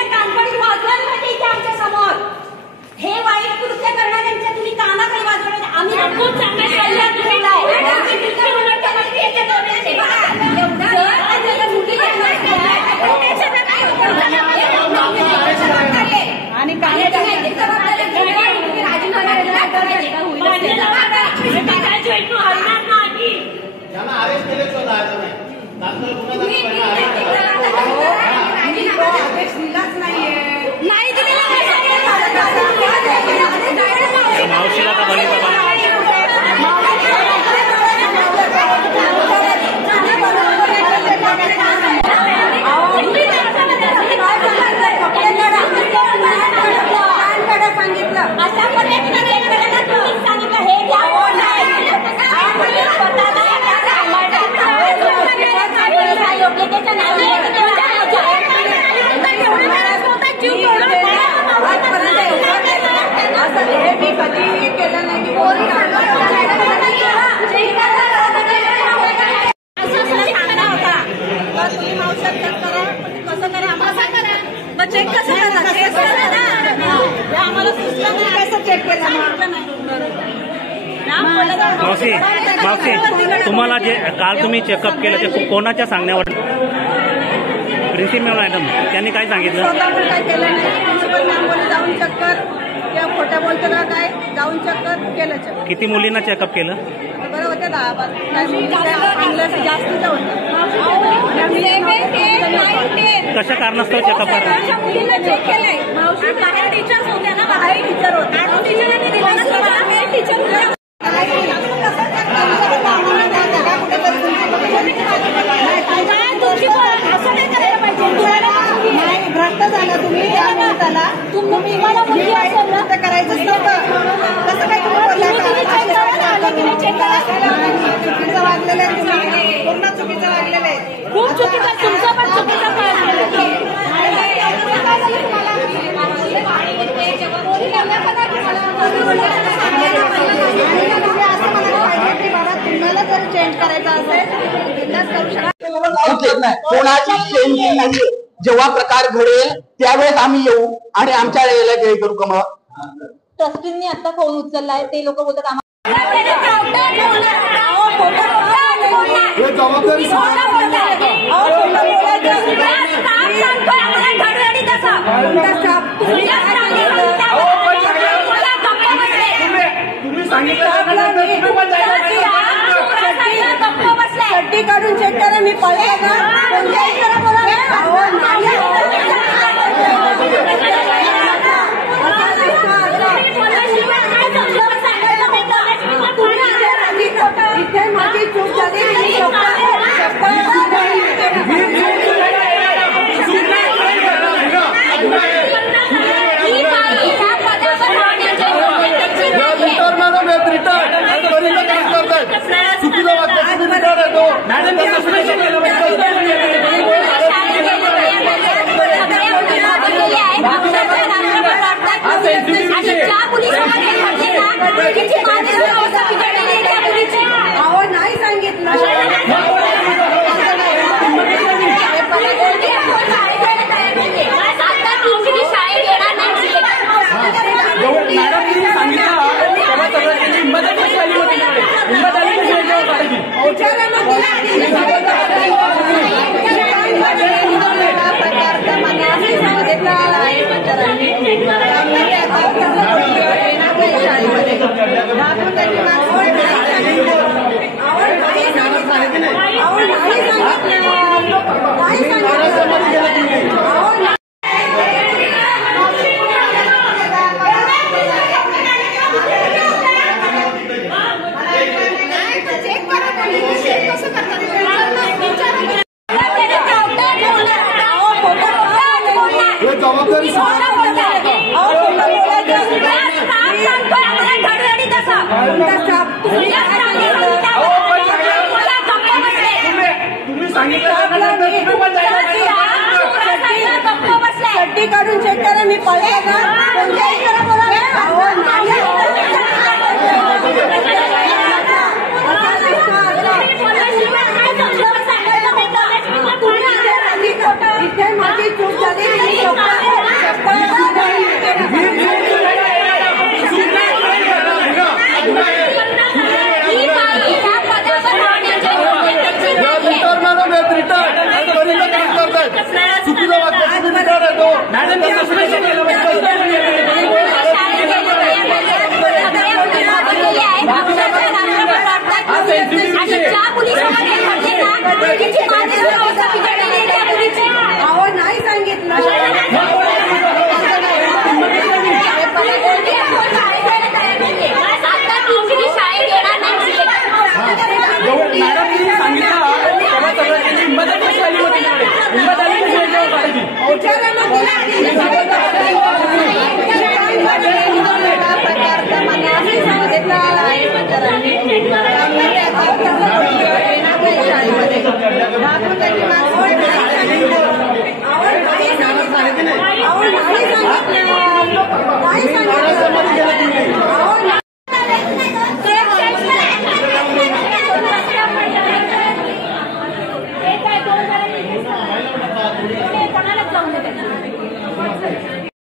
हे कानपडी वाजवायला पाहिजे इथे आमच्या समोर। हे वाईट कृत्य करणाऱ्यांच्या तुम्ही कानाखाली वाजवले। आम्ही खूप चांगल्या सल्ला दिलाय। आणि मावशीला का बघितलं मावशी मावशी तुम्हाला जे काल तुम्ही चेकअप केलं ते कोणाच्या सांगण्यावर? प्रिन्सिपल मॅडम त्यांनी काय सांगितलं? काय केलं नाही, प्रिन्सिपल मॅम बोलले जाऊन चक्कर किंवा खोटं बोलतो ना काय, जाऊन चक्कर केलं चक्कर। किती मुलींना चेकअप केलं? बरं होते 10-15 जास्तीचं होतं। कशा कारणास्तव चेकअप करतात? मुलींना चेक केलंय। मावशी बाहेर टीचर्स होत्या ना, बाहेर टीचर होते। टीचरांनी दिलं ना सगळं मेल टीचर भ्रष्ट झाला तुम्ही, तुम्ही करायचं नव्हतं, कसं काय तुम्ही चुकीचं वागलेलं आहे, पूर्ण चुकीचं वागलेलं आहे, खूप चुकीचं, तुमचं पण चुकीचं तुम्हाला जर चेंज करायचं असेल कोणाची चेंजिंग नाहीये। जेव्हा प्रकार घडेल त्यावेळेस आम्ही येऊ आणि आमच्या वेळेला हे करू का? मग ट्रस्टींनी आता फोन उचललाय, ते लोक बोलतात आम्हाला चड्डी काढून चेक करा, मी पळते ना इथे माझी चूक झाली। नाही सांगितलं चड्डी काढून चेक करा, मी पळते ना इथे माझी चूक झाली। कोणालाच जाऊन